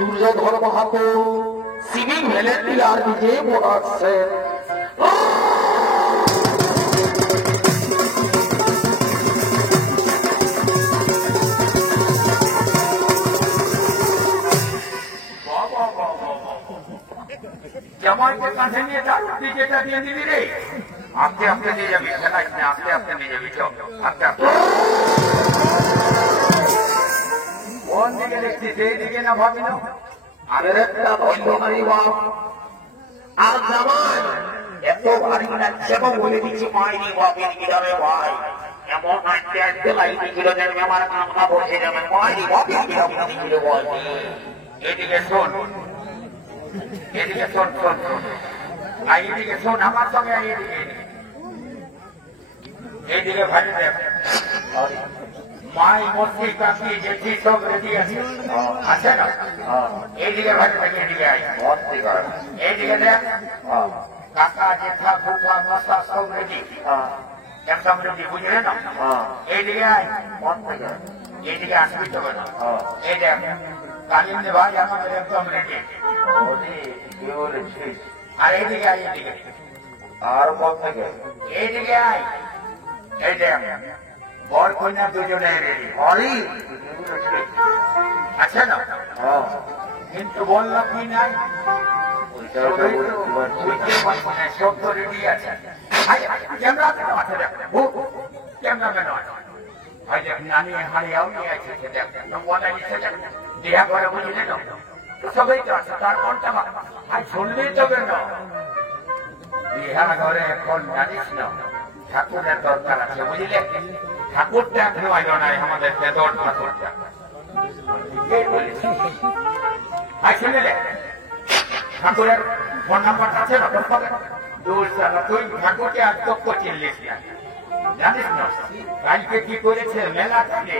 Duryodhan Mahato civil volunteer নিজে বোনাচ্ছে জামাইকে কাঁধে নিয়ে যাও ডিজেটা দিয়ে দিবি রে আস্তে আস্তে নিয়ে যাবি আস্তে আস্তে নিয়ে যাবি আস্তে আস্তে কোন দিকে দেখছিস এই দিকে না ভাবি না আগের একটা বন্ধ মারি বাপ আর জামাই এত ভারী লাগছে বলে দিচ্ছি মাইনি বাপের গিরামে ভাই এমন আস্তে আস্তে লাইনি ছিল যে আমার কামনা বসে যাবে মাইনি বাপের গিরামে ছিল বল এদিকে শোন এদিকে শোন শোন শোন এইদিকে শোন আমার সঙ্গে এইদিকে ভাই দেখ মাই মূর্তি কাকি যেটি সব রেডি আছে আছে না এইদিকে ভাই থেকে এদিকে আই এইদিকে দেখ কাকা জেঠা ফুফা মশা সব রেডি একদম রেডি বুঝলে না এইদিকে আই এইদিকে আসবি তবে না এই দেখ কালিন্দ ভাই আমাদের একদম রেডি আর এইদিকে আই এইদিকে আর কত থেকে এইদিকে আই এই দেখ বর কন্যা দুজনে রেডি অরি আচ্ছা না কিন্তু বললাম কি নাই সব তো রেডি আছে ক্যামেরা কেন আছে দেখ ক্যামেরা কেন আছে ভাই দেখ নানি হারিয়াও নিয়ে আছে দেখ দেহা করে বুঝলে না সবাই তো আছে তার কোনটা ভাই শুনলেই তবে না দেহা ঘরে এখন জানিস না ঠাকুরের দরকার আছে বুঝলে ঠাকুরটা খাওয়াইল নাই আমাদের বেদর ঠাকুরটা শুনলে ঠাকুরের ফোন নাম্বারটা আছে না তুই ঠাকুরকে আত্মক্য চিনলিস না জানিস না কালকে কি করেছে মেলা থেকে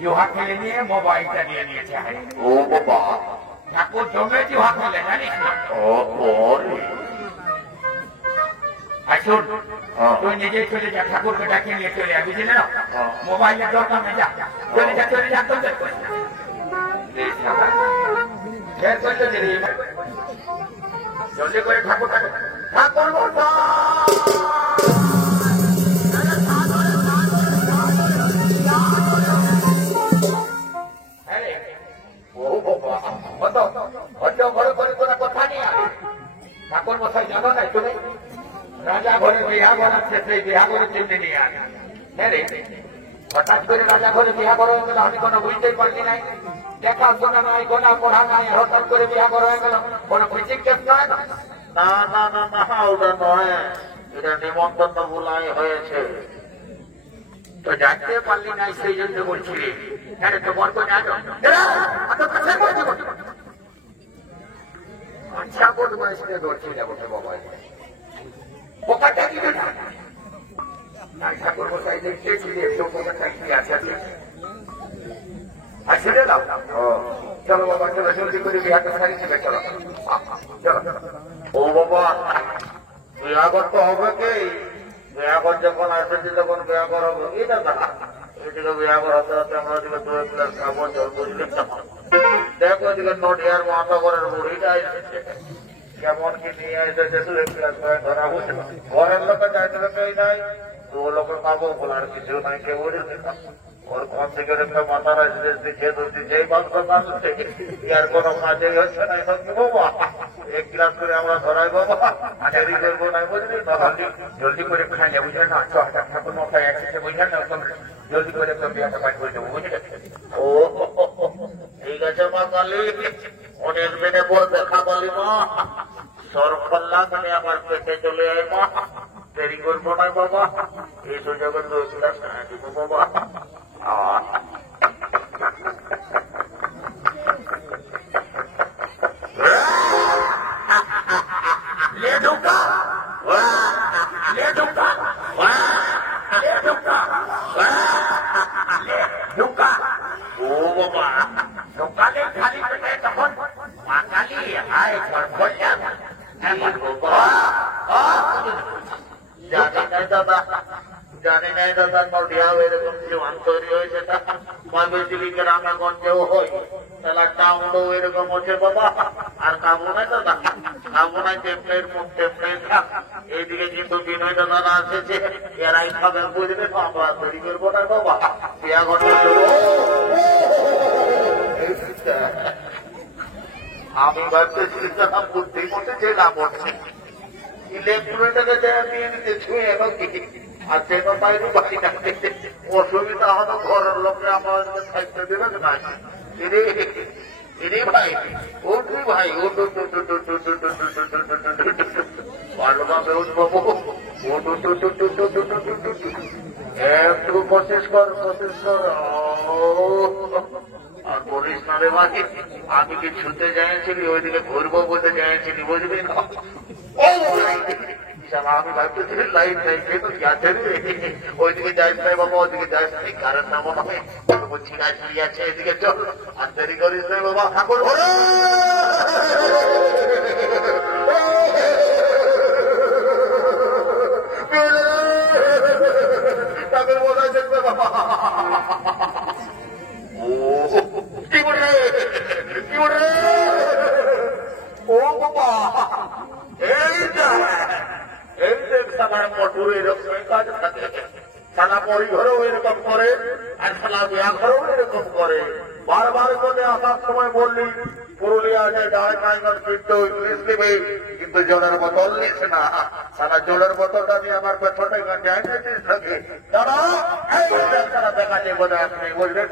জুহা খেলে নিয়ে মোবাইলটা নিয়ে নিয়েছে ও বাবা ঠাকুর জমে জুহা খেলে জানিস না শুন তুই নিজেই চলে যা ঠাকুরকে ডাকে নিয়ে চলে যাবি বুঝলে না মোবাইলের দরকার নেই যা চলে যা জলদি করে ঠাকুরটাকে ঠাকুর কথা নেই ঠাকুর মশাই জানো না চলে রাজা ঘরে বিহা করাচ্ছে সেই বিহা করে চিনতে নিয়ে আনে হ্যাঁ রে হঠাৎ করে রাজা ঘরে বিহা করা হয়ে গেল আমি কোনো বুঝতেই পারছি নাই দেখাশোনা নাই গোনা পড়া নাই হঠাৎ করে বিহা করা হয়ে গেল কোনো বুঝিক কেস নয় না না না না না ওটা নয় এটা নিমন্ত্রণ বলাই হয়েছে তো জানতে পারলি নাই সেই জন্য বলছি হ্যাঁ তো বর করে আচ্ছা বদমাইশকে ধরছি না বসে বাবা পোকাটা দিল না ঠাকুর মশাই দেখছে পোকাটা কি আছে আসলে দাও চলো বাবা চলো জলদি করে বিহারটা সারি দিবে চলো চলো ও বাবা বিয়া করতে হবে কি বিয়া কর যখন আসেছি তখন বিয়া করা হবে কি দাদা এদিকে বিয়া করাতে হতে আমরা ওদিকে 2 গ্লাস খাবো জল বুঝলি দেখো ওদিকে নডিয়ার মহাসাগরের বুড়িটা এসেছে কেমন কি নিয়ে এসেছে 2 গ্লাস করে ধরা বুঝে ঘরের লোকে যাইতে লোকেই নাই তো লোকের খাবো বলার কিছু নাই কেউ বুঝলি ওর কম থেকে একটা মাথার আসছে দেখে ধরছি যেই মাংস মানছে আর কোনো কাজে হচ্ছে না সত্যি বাবা 1 গ্লাস করে আমরা ধরাই বাবা দেরি করবো না বুঝলি জলদি করে খাই যাবো বুঝলেন না ঠাকুর মশাই একসাথে বুঝলেন না জলদি করে একদম বিয়াটা পাঠ করে দেবো বুঝলেন ও ঠিক আছে মা কালী অনেক দিনে পর দেখা পালি মা সর ফল্লা তুমি আমার পেটে চলে আয় মা দেরি করবো না বাবা এই সুযোগে 2 গ্লাস খাই দিব বাবা জানি নাই দাদা নডিয়া এরকম জীবন তৈরি হয়েছে ময়মনসিংহ গ্রামে গঞ্জেও হয় তাহলে টাউনও এরকম হচ্ছে বাবা আর খাবো নাই দাদা খাবো নাই টেমপ্লেট মুখ টেমপ্লেট এইদিকে কিন্তু বিনয় দাদারা আসেছে এরাই খাবে বুঝবে আমরা তৈরি করবো না বাবা বিয়া ঘটনা আমি ভাবতেছি দাদা বুদ্ধি মধ্যে যে না পড়ছে ইলেকট্রনিকটাকে দেওয়া দিয়ে নিতে ছুঁয়ে এলো কি আর যেন বাইরে বাড়ি কাটতে অসুবিধা হলো ঘরের লোকে আমার খাইতে দেবে না ভাই উঠবি ভাই ভালোভাবে উঠবো একটু কোশিস কর আর বলিস না রে ভাই আমি কি ছুটে যাইছিলি ওইদিকে ঘুরবো বলতে যাইছিলি বুঝবি না আমি ভাবতেছি লাইট নাই কিন্তু গেছে রে ওইদিকে যাইস নাই বাবা ওইদিকে যাইস নাই কারণ না মনে হয় ছিড়া ছিড়ি আছে এদিকে চল আর দেরি করিস নাই বাবা ঠাকুর ঠাকুর বোঝাই দেখবে বাবা কি বলে ও বাবা এই দেখ সারা মটুর এরকম কাজ থাকে সারা পরিঘরেও এরকম করে আর সারা বিয়া ঘরেও এরকম করে বারবার করে আসার সময় বললি পুরুলিয়া যায় ডায় টাইগার কিন্তু ইংলিশ নেবে কিন্তু জলের বোতল নিস না সারা জলের বোতলটা নিয়ে আমার পেছনে যায় নিয়েছিস নাকি তারা দেখাচ্ছে বোধ আপনি বুঝলেন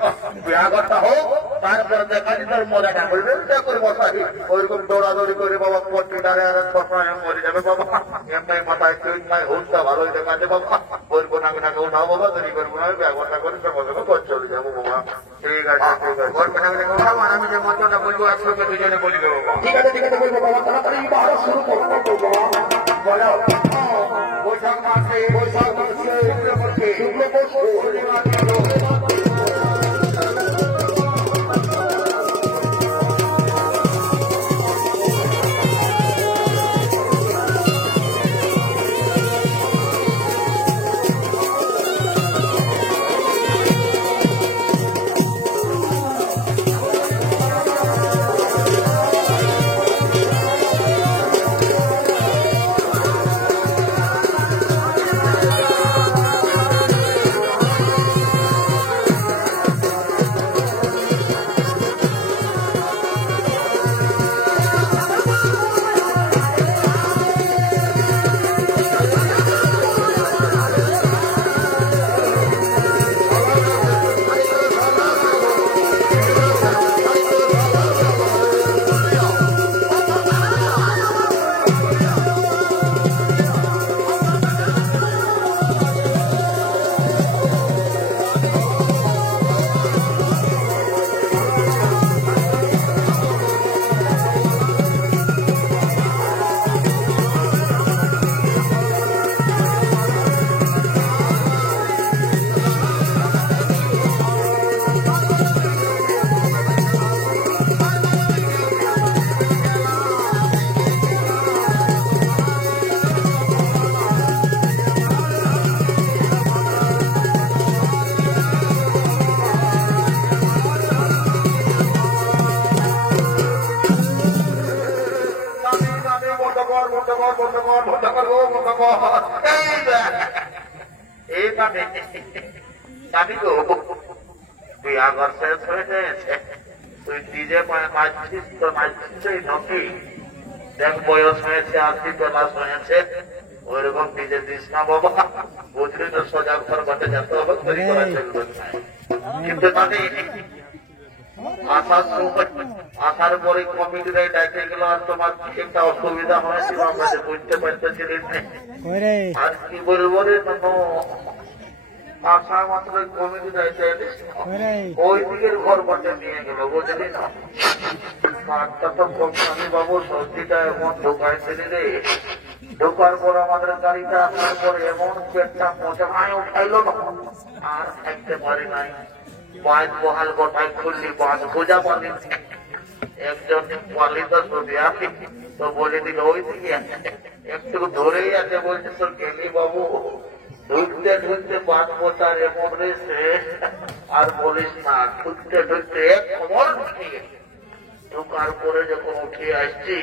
বিয়াঘরটা হোক তারপরে দেখাচ্ছি তোর মজাটা বুঝলেন করে বসাই ওইরকম দৌড়াদৌড়ি করে বাবা পট্টি দাঁড়িয়ে মরে যাবে বাবা এমনি মাথায় হুঁচটা ভালোই দেখাচ্ছে বাবা বলবো না নাকে উঠাও বাবা তৈরি করবো না বিয়াঘরটা করে চলে যাবো বাবা ঠিক আছে ঠিক আছে উঠাবো আর আমি যে মন্ত্রটা বলবো একসঙ্গে দুজনে বলি দেবো ঠিক আছে বলবো বাবা তাড়াতাড়ি শুরু করবো বলো বৈশাখ মাসে শুক্লপক্ষে জানি গো বিয়াঘর শেষ হয়ে গেছে, তুই ডিজে মারছিস তো মারছিস নাকি? দেখ বয়স হয়েছে, 80+ হয়েছে, ওইরকম ডিজে দিস না বাবা, বুঝলি তো? সোজা ঘর ঘটে যেতে হবে, তৈরি করা চলবে। কিন্তু মানে আসার পরে কমিটির ডাকে গেল, আর তোমার একটা অসুবিধা হয়েছিল, আমাদের বুঝতে পারতেছিলেন। আর কি বলবো রে, আসা মাত্র কমিটি দায়িত্ব ওই দিকের ঘর বটে নিয়ে গেল, বুঝলি না? কাঠটা তো কোম্পানি বাবু সবজিটা এমন ঢোকাইছিলি রে, ঢোকার পর আমাদের গাড়িটা আসার পরে এমন পেটটা মোটামায় উঠাইল না, আর থাকতে পারি নাই। বাঁধ বহাল গোটায় খুললি, বাঁধ বোঝা পালি। একজন পালিত ছবি আসি তো বলে দিল ওই দিকে একটু ধরেই আছে, বলছে তোর গেলি বাবু ঢুকতে ঢুকতে বাঁধ বোটার এমন রয়েছে, আর বলিস না। ঢুকতে ঢুকতে এক খবর ঢুকিয়ে ঢুকার পরে যখন উঠে আসছি,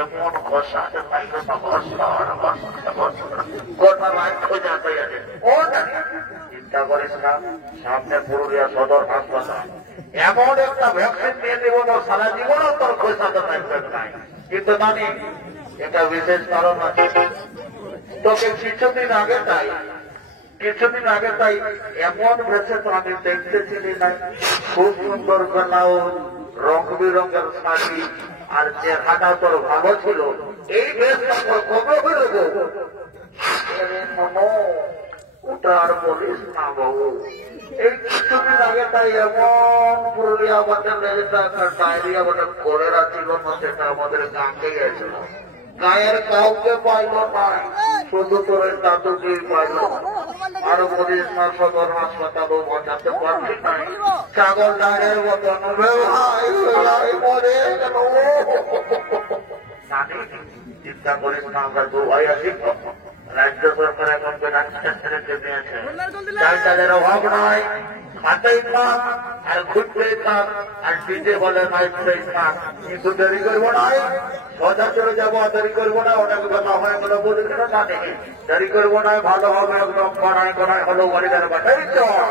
এমন ঘষাতে পাইল না, গোটা রাত খোঁজা হয়ে আছে। চিন্তা করিস না, সামনে পুরুলিয়া সদর হাসপাতাল, এমন একটা ভ্যাকসিন নিয়ে দেব তো সারা জীবনও তোর খোঁজাতে থাকবে নাই। কিন্তু জানি এটা বিশেষ কারণ আছে। তোকে কিছুদিন আগে তাই এমন ভেসে তো আমি দেখতেছিলি না, খুব সুন্দর ব্লাউজ, রং বিরঙের শাড়ি, আর চেহারাটা তোর ভালো ছিল। এই বেশটা তোর কবে হয়ে গো? ওটা আর বলিস না বাবু, এই কিছুদিন আগে তাই এমন পুরুলিয়া আমাদের ডায়রিয়া বলে কলেরা ছিল না, সেটা আমাদের গাঁকে গেছিল। গায়ের কাউকে পাইল না, শুধু তোর দাদুকেই পাইল। আর বলিস না, সদর হাসপাতালও বাঁচাতে পারলি নাই। ছাগল ডায়ের মতন মরে গেল। চিন্তা করিস না, আমরা দু ভাই আছি। রাজ্য সরকার এখন ছেড়ে দিয়েছে, চালের অভাব নয়, খাতেই থাক আর ঘুরতেই থাক, আর ডিজে বলে নাইতেই থাক। কিন্তু দেরি করবো না, সোজা চলে যাবো, দেরি করবো না। অনেক বেলা হয়ে গেল, বলে দিল না, দেরি করবো না, ভালো হবে একদম। বানায় বানায় হলো বাড়িদার বাটাই চল।